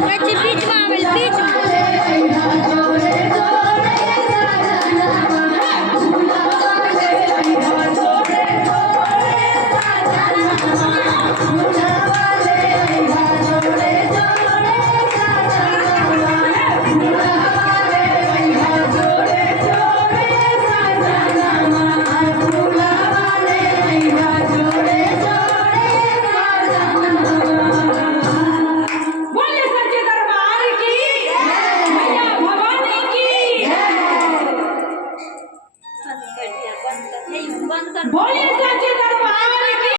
Давайте пить, мамы, пить. बोलिए